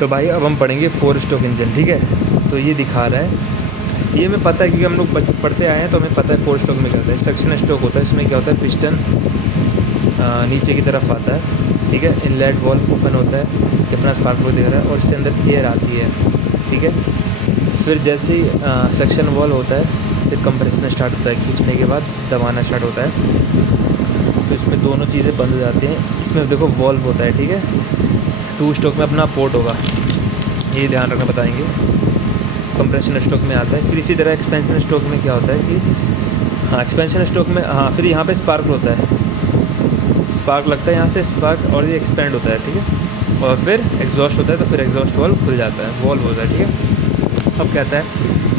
तो भाई अब हम पढ़ेंगे 4 स्ट्रोक इंजन, ठीक है। तो ये दिखा रहा है, ये हमें पता है क्योंकि हम लोग पढ़ते आए हैं, तो हमें पता है 4 स्ट्रोक में क्या होता है। सक्शन स्ट्रोक होता है, इसमें क्या होता है, पिस्टन नीचे की तरफ आता है, ठीक है। इनलेट वॉल्व ओपन होता है, ये अपना स्पार्क प्लग दिख रहा है, और इससे अंदर एयर आती है, ठीक है। फिर जैसे ही सक्शन वॉल्व होता है, फिर कंप्रेशन स्टार्ट होता है, खींचने के बाद दबाना स्टार्ट होता है। तो इसमें दोनों चीज़ें बंद हो जाती हैं। इसमें देखो वॉल्व होता है, ठीक है। 2 स्ट्रोक में अपना पोर्ट होगा, ये ध्यान रखना बताएंगे। कंप्रेशन स्ट्रोक में आता है। फिर इसी तरह एक्सपेंशन स्ट्रोक में क्या होता है कि हाँ, एक्सपेंशन स्ट्रोक में हाँ, फिर यहाँ पे स्पार्क होता है, स्पार्क लगता है यहाँ से स्पार्क, और ये एक्सपेंड होता है, ठीक है। और फिर एग्जॉस्ट होता है, तो फिर एग्जॉस्ट वॉल्व खुल जाता है, वॉल्व होता है, ठीक है। अब कहता है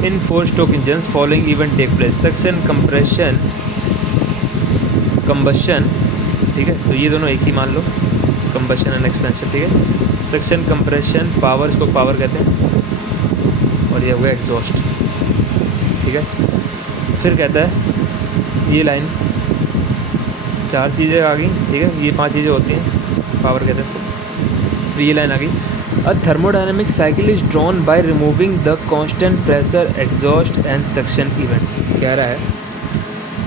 in 4 stroke engines following event take place, suction, compression, combustion, ठीक है। तो ये दोनों एक ही मान लो, कंबशन एंड एक्सपेंशन, ठीक है। सक्शन, कंप्रेशन, पावर, इसको पावर कहते हैं, और ये हो गया एग्जॉस्ट, ठीक है। फिर कहता है ये लाइन 4 चीज़ें आ गई, ठीक है। ये 5 चीज़ें होती हैं, पावर कहते हैं इसको। फिर ये लाइन आ गई, a thermodynamic cycle is drawn by removing the constant pressure, exhaust and suction event. कह रहा है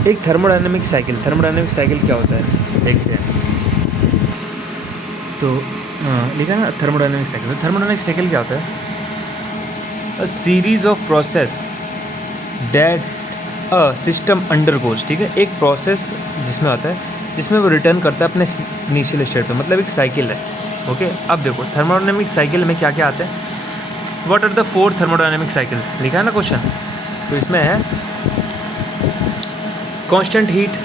एक थर्मोडायनेमिक साइकिल क्या होता है देखते हैं। तो लिखा है ना थर्मोडायनेमिक साइकिल। तो थर्मोडायनेमिक साइकिल क्या होता है, a series of process that a system undergoes, ठीक है। एक प्रोसेस जिसमें आता है, जिसमें वो रिटर्न करता है अपने इनिशियल स्टेट पे, मतलब एक साइकिल है, ओके। अब देखो थर्मोडायनेमिक साइकिल में क्या क्या आता है, what are the 4 thermodynamic cycle, लिखा है ना क्वेश्चन। तो इसमें है constant heat,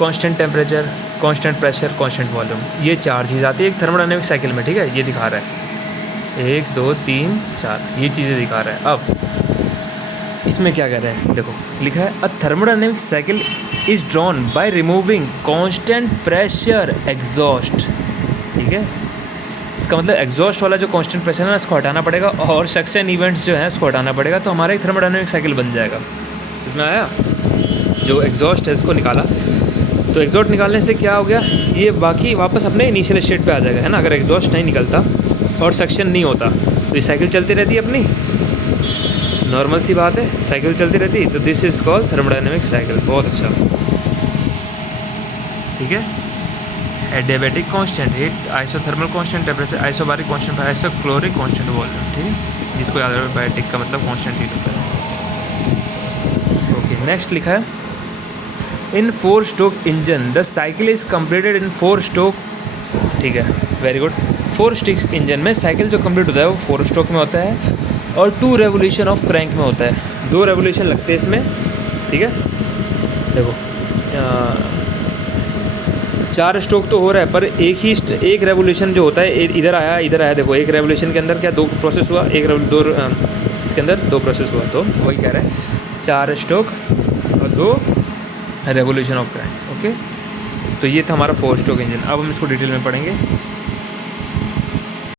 constant temperature, constant pressure, constant volume, ये 4 चीज़ आती है एक थर्मोडायनेमिक साइकिल में, ठीक है। ये दिखा रहा है 1 2 3 4, ये चीज़ें दिखा रहा है। अब इसमें क्या कह रहा है, देखो लिखा है, a thermodynamic cycle is drawn by removing constant pressure exhaust, ठीक है। इसका मतलब एग्जॉस्ट वाला जो कांस्टेंट प्रेशर है ना, इसको हटाना पड़ेगा, और सक्शन इवेंट्स जो है इसको हटाना पड़ेगा, तो हमारा एक थर्मोडायनेमिक साइकिल बन जाएगा। समझ में आया। जो एग्जॉस्ट है इसको निकाला, तो एग्जॉस्ट निकालने से क्या हो गया, ये बाकी वापस अपने इनिशियल स्टेट पे आ जाएगा, है ना। अगर एग्जॉस्ट नहीं निकलता और सक्शन नहीं होता, तो ये साइकिल चलती रहती है अपनी, नॉर्मल सी बात है, साइकिल चलती रहती। तो this is called thermodynamic cycle. बहुत अच्छा, ठीक है। Adiabatic constant heat, isothermal constant temperature, isobaric constant, isochoric constant volume, ठीक है। जिसको याद रखो, एडियाबैटिक का मतलब कांस्टेंट हीट होता है, ओके। नेक्स्ट लिखा है in 4 stroke engine the cycle is completed in 4 stroke, ठीक है, वेरी गुड। 4 स्ट्रोक इंजन में साइकिल जो कंप्लीट होता है वो 4 स्ट्रोक में होता है, और 2 रेवोल्यूशन ऑफ क्रैंक में होता है। 2 रेवोल्यूशन लगते हैं इसमें, ठीक है। देखो 4 स्ट्रोक तो हो रहा है, पर एक रेवोल्यूशन जो होता है, इधर आया, देखो एक रेवोल्यूशन के अंदर क्या 2 प्रोसेस हुआ, इसके अंदर 2 प्रोसेस हुआ, तो वही कह रहा है 4 स्ट्रोक और 2 रेवोल्यूशन ऑफ क्रैंक, ओके। तो ये था हमारा 4 स्ट्रोक इंजन। अब हम इसको डिटेल में पढ़ेंगे।